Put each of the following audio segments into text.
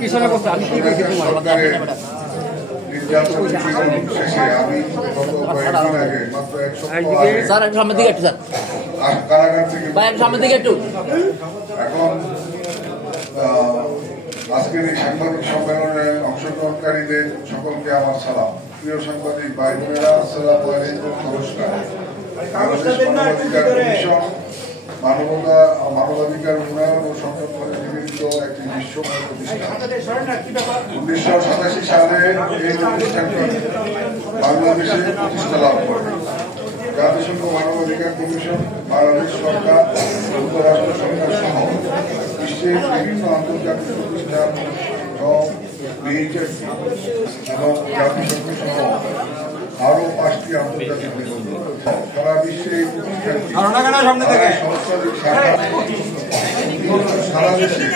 পিছনে করতে আমি কি করছি তোমার স্যার একটু সামনের দিকে একটু স্যার কারাগার থেকে ভাই একটু সামনের দিকে একটু এখন আজকের এই সাংবাদিক সম্মেলনে অংশগ্রহণকারীদের সকলকে আমার সালাম। প্রিয় সাংবাদিক ভাই বোনেরা, আসসালামু আলাইকুম, নমস্কার। বাংলাদেশ মানবাধিকার কমিশন মানবাধিকার উন্নয়ন ও সংরক্ষণে নিবেদিত একটি বিশ্বময় প্রতিষ্ঠান। 1987 সালে এই প্রতিষ্ঠানটি বাংলাদেশে প্রতিষ্ঠা লাভ করে। জাতিসংঘ মানবাধিকার কমিশন, বাংলাদেশ সরকার, যুক্তরাষ্ট্র সরকার সহ বিশ্বের বিভিন্ন আন্তর্জাতিক প্রতিষ্ঠান এবং জাতিসংঘ সহ আরো 5টি আন্তর্জাতিক সারা বিশ্বে এই প্রতিষ্ঠানটি সারা দেশে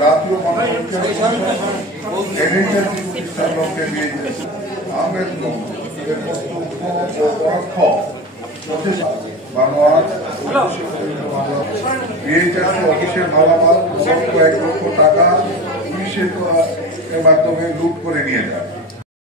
জাতীয় প্রতিষ্ঠান লক্ষ্যে নিয়ে গেছে। আহমেদ অফিসের মালামাল কয়েক লক্ষ টাকা পুলিশের মাধ্যমে লুট করে নিয়ে যায়।